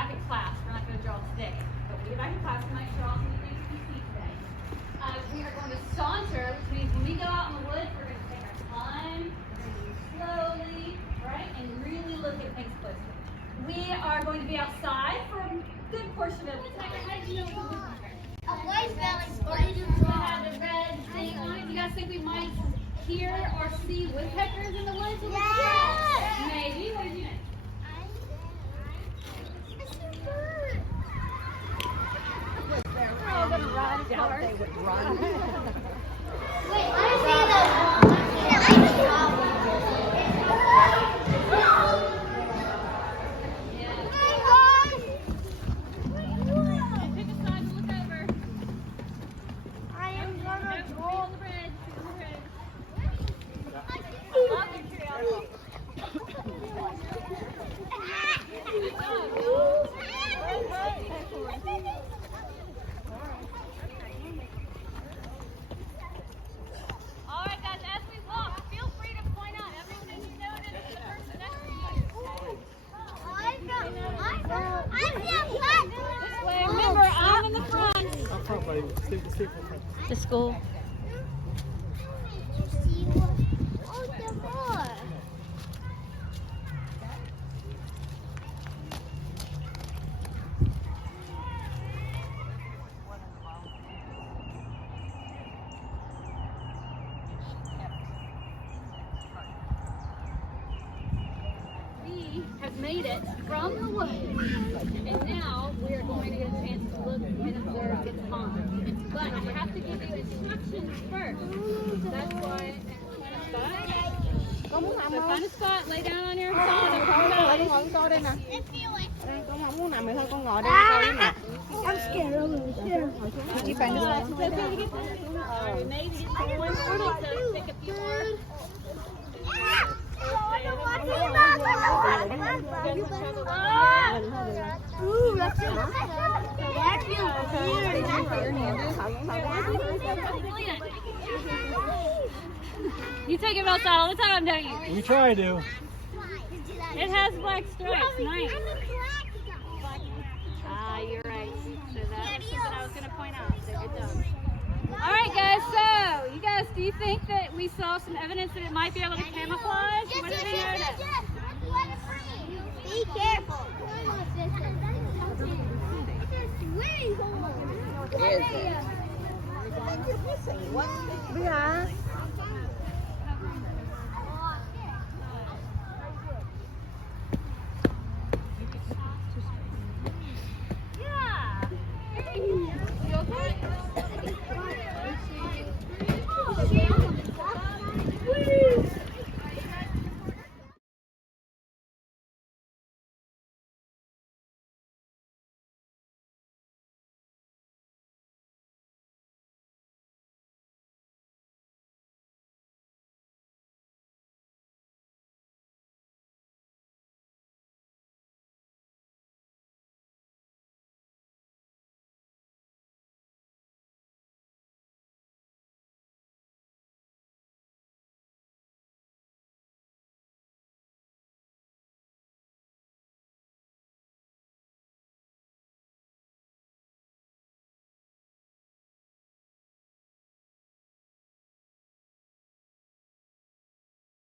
back in class. We're not going to draw today. But when we get back in class, we might draw some of the things we see today. We are going to saunter, which means when we go out in the woods, we're going to take our time, we're going to move slowly, right, and really look at things closely. We are going to be outside for a good portion of the time. How do you know what we're doing? A white belly Have the red thing on it. You guys think we might hear or see woodpeckers in the woods? Yes! Maybe. What do you think? They're all gonna run. Doubt they would run. Wait, I see the. Pick a side and look over. I am gonna draw. On the red. I love your curiosity. All right, guys, as we walk, feel free to point out everything you notice to the person next to you. This way. Remember, I'm in the front. Up front, buddy. Stay front. The school. We have made it from the woods, and now we are going to get a chance to look and observe its pond. But I have to give you instructions first. That's why. Find a spot, lay down on your side, and Con close ngồi your con eyes. ngồi đây nè. Đây, con không muốn nằm thì thôi con ngồi đây coi đi nè. I'm scared of them. Did you find a spot? It's okay to get there. We may get one portal, so take a few more. Ooh, that feels You take it outside all the time, don't you? We try to. It has black stripes. Nice. You're right. So that's something I was going to point out. So good job. All right, guys. So, you guys, do you think that we saw some evidence that it might be able to camouflage? What did we notice? Be careful. Bây giờ